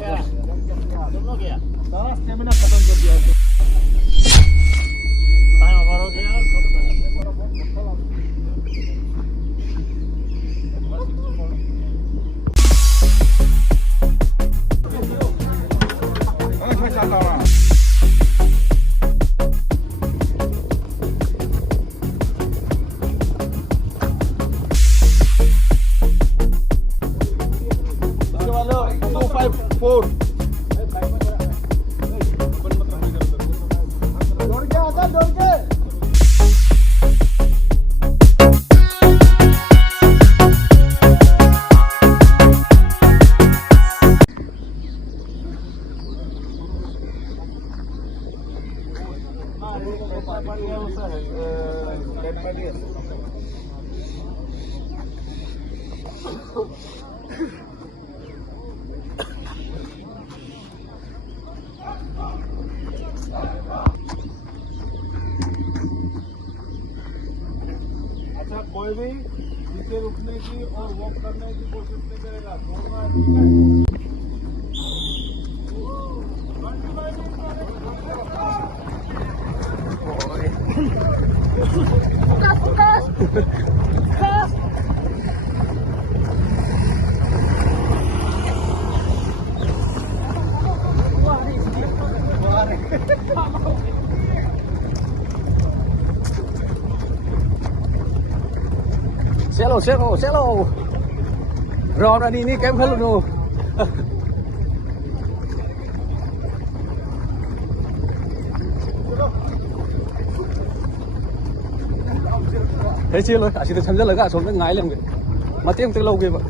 हो गया सारा स्टेमिना खत्म कर दिया टाइम ओवर हो गया अच्छा कोई भी नीचे रुकने की और वॉक करने की कोशिश नहीं करेगा Selo Ron ini kém hơn luôn thế chưa rồi, chỉ được chấm dứt là cả xuống nó ngái lên vậy, mà tiếng từ lâu kìa vậy.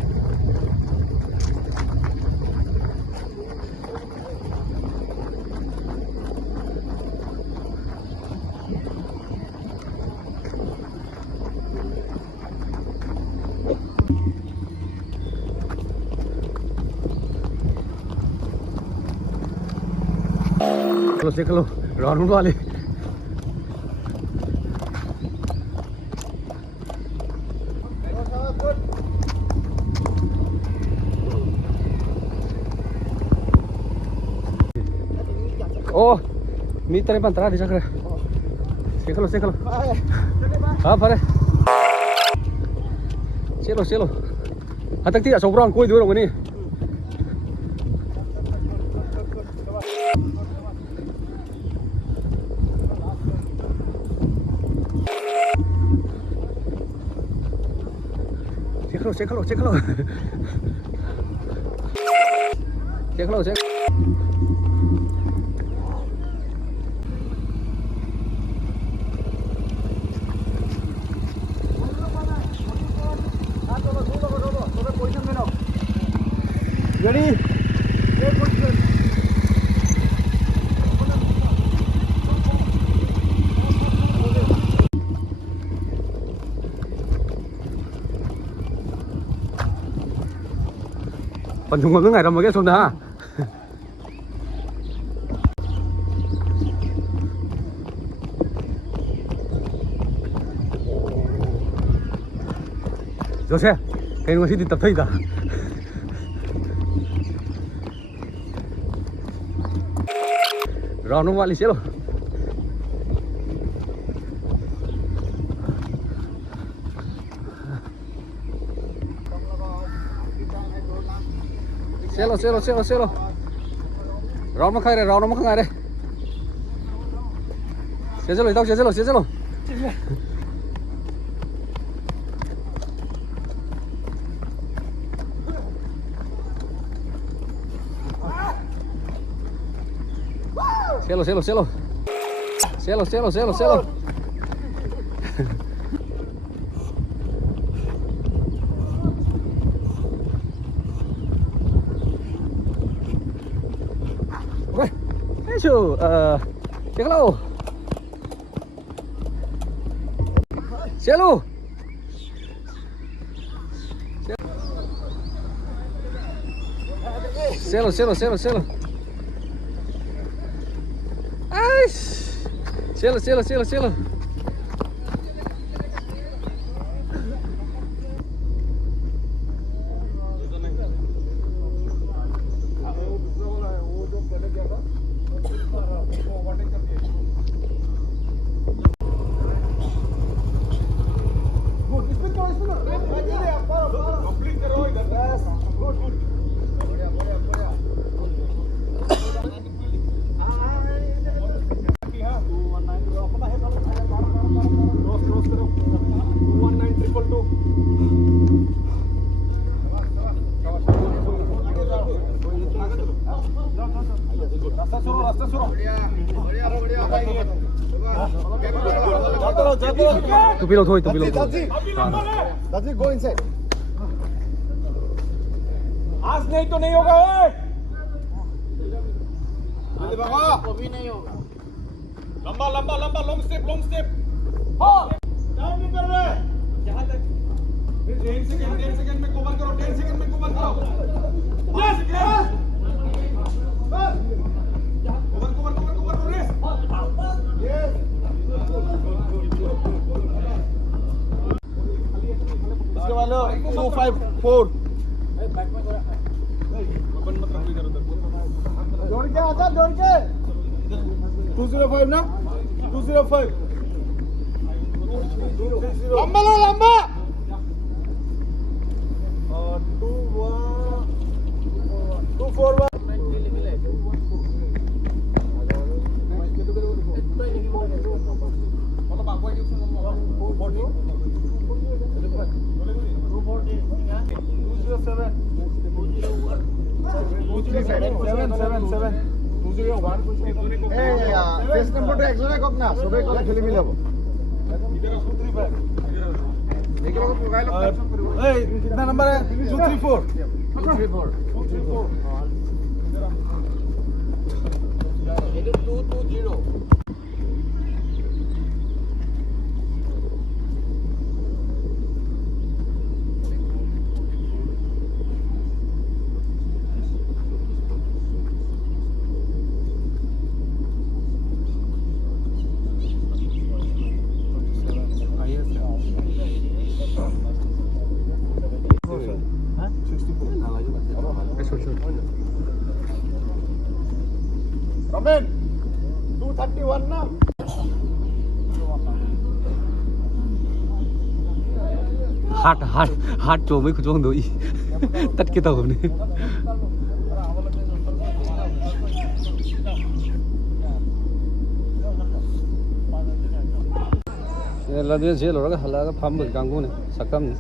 Kalau saya kalau Ron balik. Oh, meter yang pantara di sana. Sekalo. Ah, pare. Selo. Hatak tidak sobrang koi dulu ini. Sekalo. Ready? Panjung banget nggak ada mau sudah. Jose, kayak masih di tepi dah. Round balik selo. Selo. Round mà khai đây. Selo. Selo. Ayo, Sekalo. Selo. Selo. रास्ता सुरो जाते रहो टोपी लो थोड़ी टोपी लो That's it, go inside. आज नहीं तो नहीं होगा ओए अभी नहीं होगा. लंबा लॉन्ग स्टेप हाँ डाउन नहीं कर रहे यहाँ तक फिर 10 सेकंड में कवर करो 10 सेकंड में कवर करो 10 सेकंड कवर रेस यस इसके बाद 254 जोड़ के आता जोड़ के 205 ना 205 लंबा लो लंबा 241 फेस नंबर तो एक्शन कब ना सुबह को खेली मिले हो कितना नंबर है 234 रमेन 231 ना हाट जो mấy chỗ đối tất cái tàu này là đi xe rồi đó là cái phàm bự càng cũ này sạc cắm này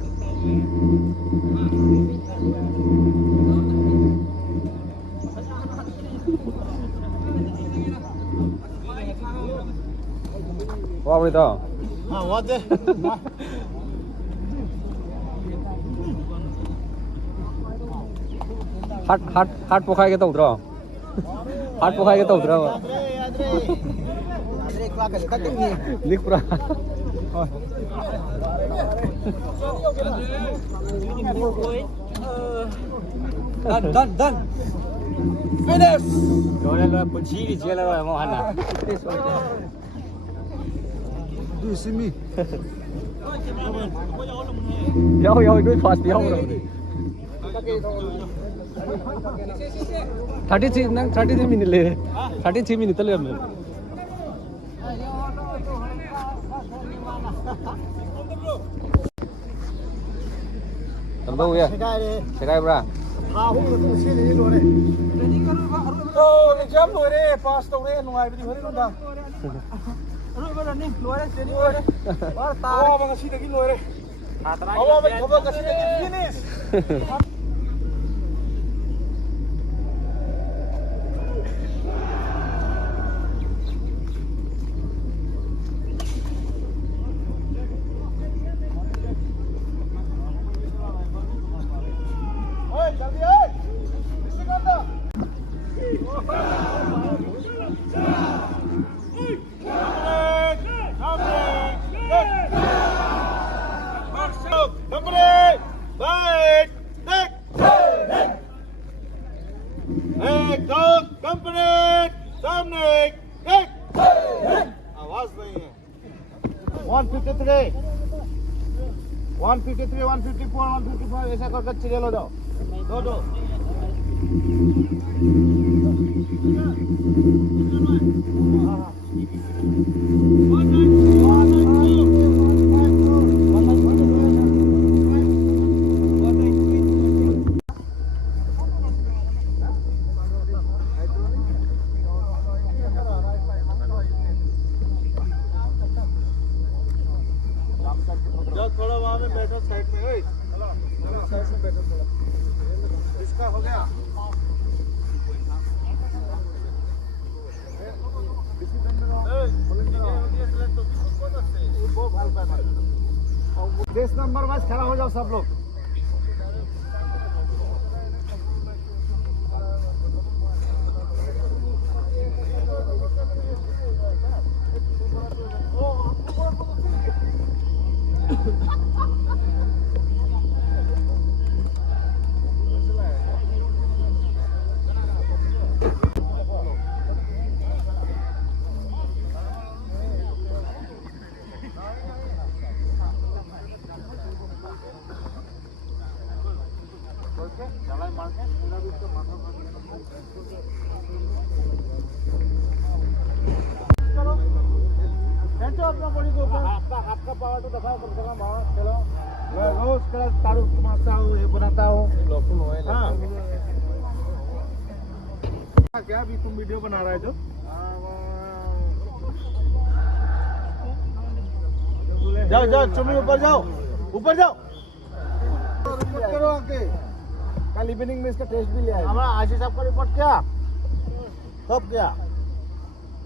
wow đi tao what the हाट पोखाए के तो उतरा हाट पोखाए के तो उतरा लिख पूरा done finish rồi là một chi thì chia là rồi mà hẳn à do you see me yo do it fast yo 33 minute ले 33 minute ले हमने tầm đâu vậy sẽ gai bra jam rồi đấy pass đâu đấy ngoài đi hơi luôn ta rồi bây giờ đi lùi đấy đi lùi đấy ta bằng cái gì lùi đấy mình không có cái gì finish आवाज नहीं है 153 154 155 ऐसा करके चले लो दो थोड़ा वहां में बैठो साइड में साइड में बैठो थोड़ा इसका हो गया नंबर वाइज खड़ा हो जाओ सब लोग। अपना बॉडी को आपका पावर तो दिखाओ कम से कम। चलो रोज का तारू मारता हूँ, ये बनाता हूँ। हाँ क्या भी तुम वीडियो बना रहा है जो? जाओ जाओ चुमी ऊपर जाओ, ऊपर जाओ। रिपोर्ट करो आके। कल इवनिंग में इसका टेस्ट भी ले आए। हमारा आशीष साहब का रिपोर्ट क्या कब क्या?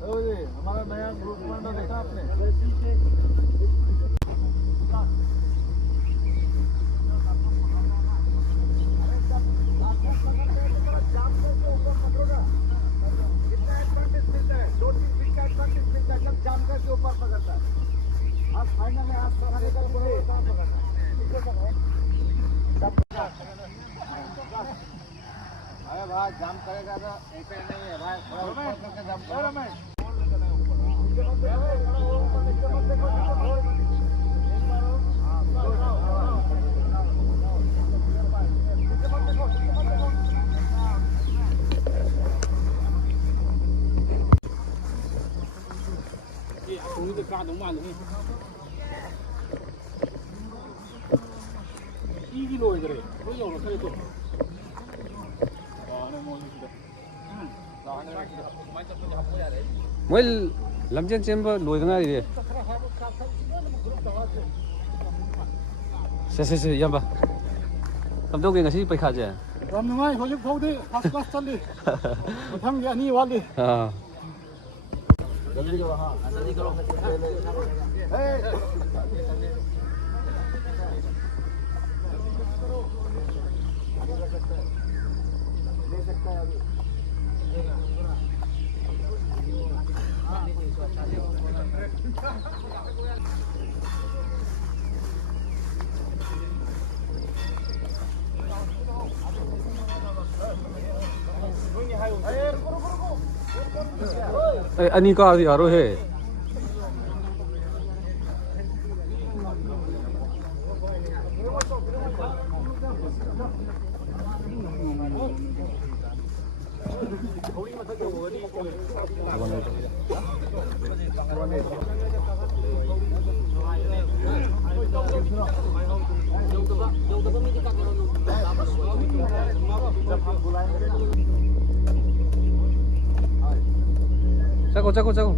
हमारा नया ग्रुप कमांडर देखा आपने? जाम करके ऊपर पकड़ता है। आज फाइनल है, आज सारा अरे भाई जाम करेगा तो ऐसे नहीं है भाई, थोड़ा ऊपर करके जाम करो। 뭐 람젠 잼버 로이드가 이래. 세세세 양봐. 감독이 같이 백하지. 람능아이 호직 포디 파스파스 찰리. 못함게 아니 와리. 아. जल्दी करो। हाँ जल्दी करो। ले सकता है अभी। 아니 까 야로 해. 짜고 짜고 짜고.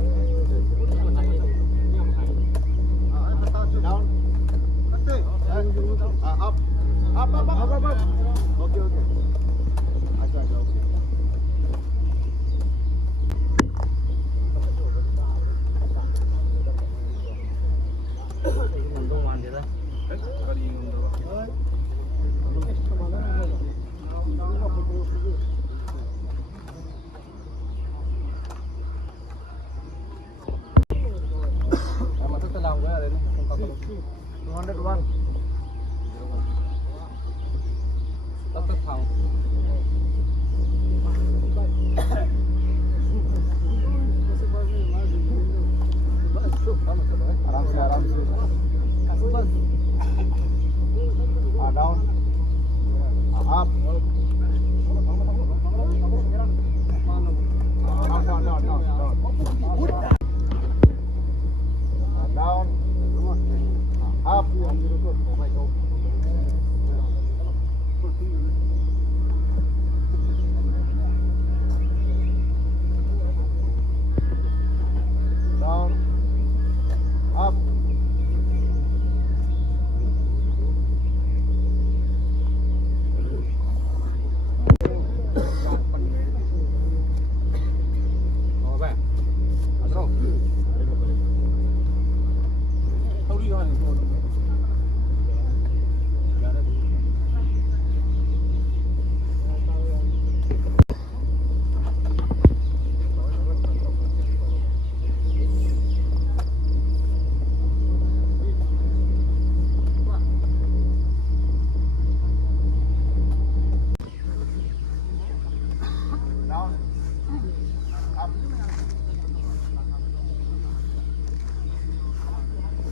Okay okay. अच्छा अच्छा okay.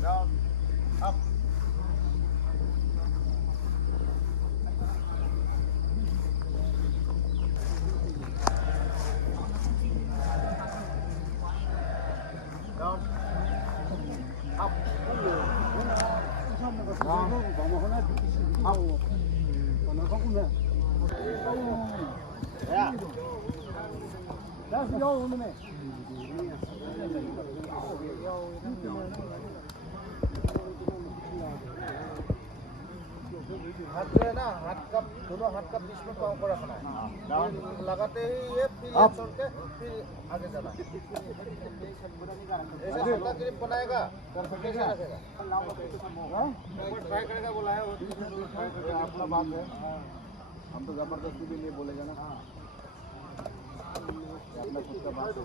Down. Up. Down. Up. Yeah. That's the old one, man. हाथ जो है ना हाथ का दोनों हाथ का बीच में पाँव को रखना है लगाते ही ये फिर ये छोड़ के फिर आगे जाना ऐसा छोटा ग्रिप बनाएगा कैसे रखेगा ट्राई करेगा बोला है अपना बात है हम तो जबरदस्ती भी नहीं बोलेगा ना अपना खुद का बात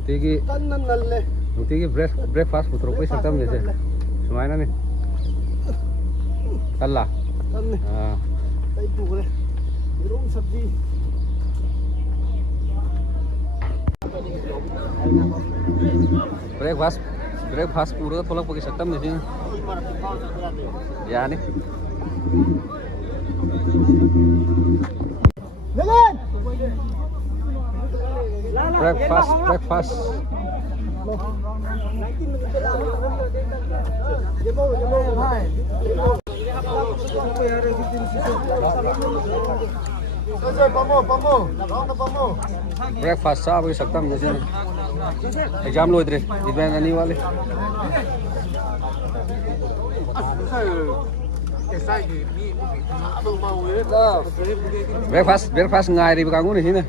Nungtigi breakfast putrok ko isang tamnya sih. Semuanya nih. Allah. Breakfast pura tolak pakai saktam nih sih. Ya nih. Breakfast. Breakfast sa pakai saktam nih sih. Exam lo idre, idme nani wale. Breakfast ngai di kangu nih sini.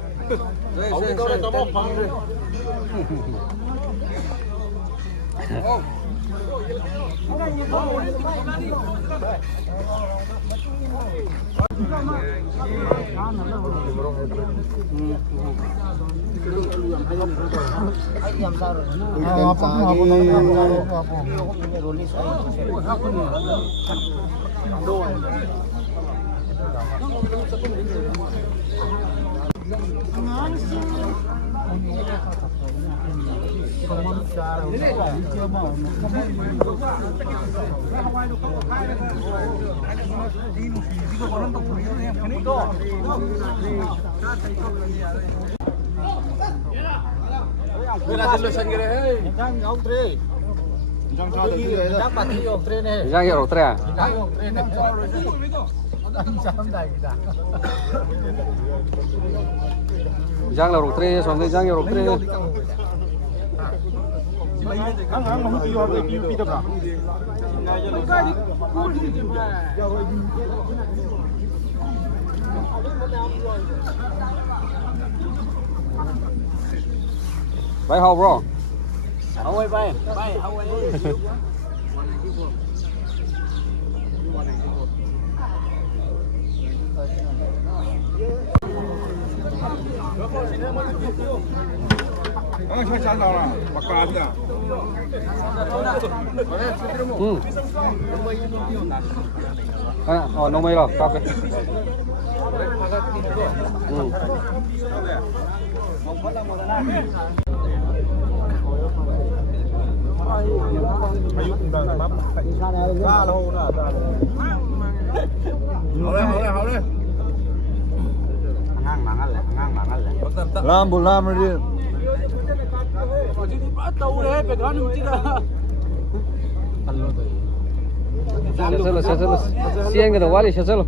Trong cho được cái đấy rồi. Chắc bạn đi học train này. Giang hiệu tre à? Đang học train này cho rồi. Chấm đầy cả. Giang là tre, xong rồi Giang hiệu tre. Ang mahal yung order dito ka. Bay hậu bro. Hậu ơi bay, hậu ơi. Ang siya na ra. Baka niya. Nông mây rồi, cọc cái. Hậu đây. Ngang mangan lah. Lam bul lam đi. Tàu đấy, phải có đúng chứ đâu. Settle. Siang kita wali settle.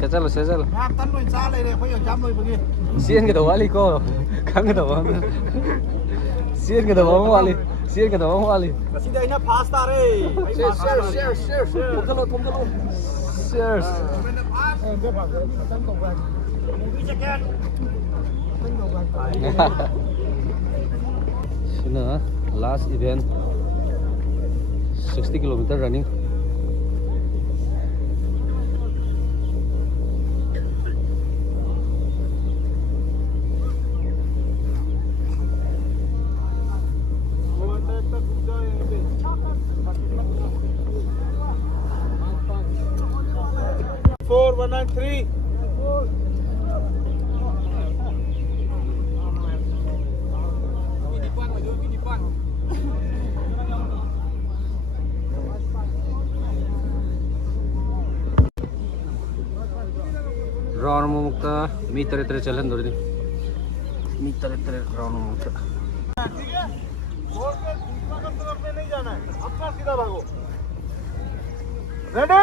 Settle. Siang kita wali ko. Kang kita wali. Siang kita wali. Kasi dahil na pasta re. Share. Tumdalo. Cheers. Sini last event 60 km running. Four 193. Round mukta meter jalan dulu ini. Meter round mukta. ठीक है बोल के दूसरा का तरफ में नहीं जाना है अपना सीधा भागो रेडी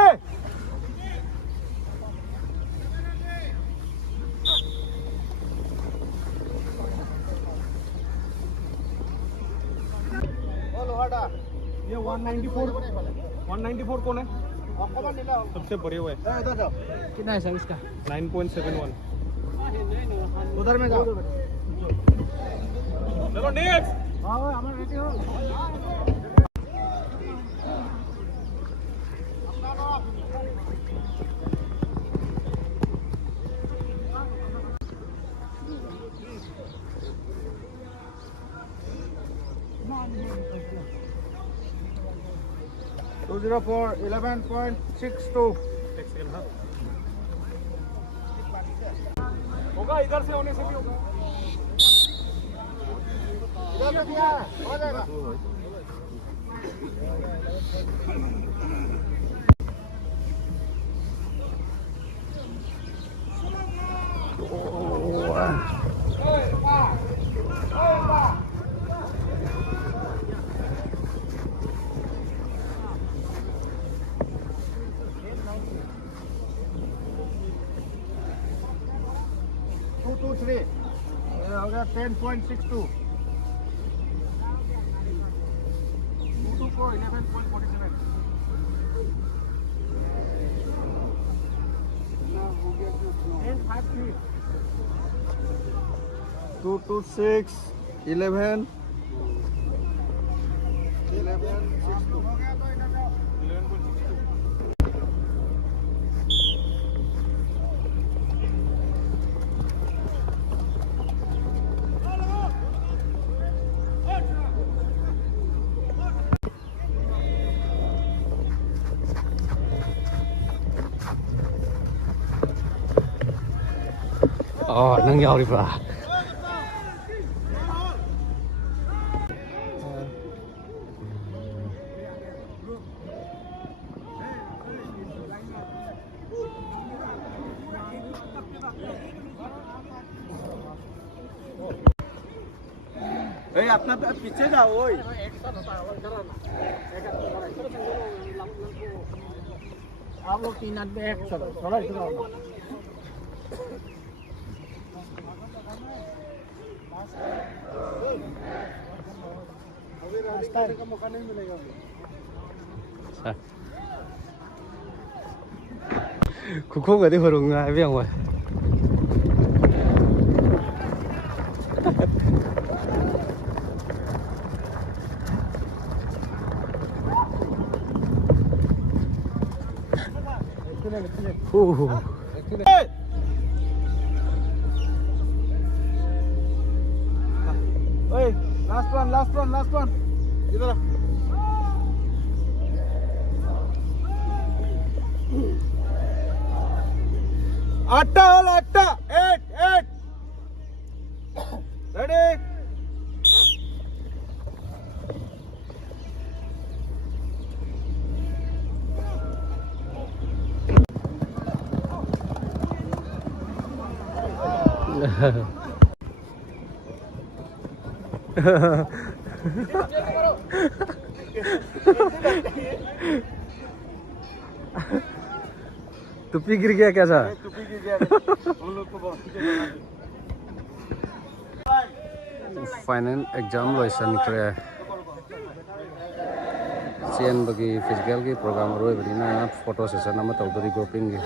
ये 194 कौन है? सबसे बड़े हुए कितना है सर इसका? 9.71 उधर में जाओ। चलो नेक्स्ट हाँ हमारा रेडी हो। Two 204 11.62 होगा इधर से होने से भी होगा। इधर से दिया हो जाएगा Two, three. ये हो गया 10.62 224 11.47 226 11 11.62 हो गया तो इधर जाओ 11.62 Nang yaw đi bà. ए अपना पीछे जाओ ओए आप लोग 3 आदमी एक चलो थोड़ा इधर आओ अभी रास्ते का मौका नहीं मिलेगा Kuku gak di hurung ngai biang wah. ओए लास्ट वन इधर आटा 8 रेडी टुप्पी गिर गया कैसा? फाइनल एग्जाम लोइसनख्रे चेन बगी फिजिकल की प्रोग्राम रोय बदिना फोटो सेशन अमा तौदरी ग्रुपिंग की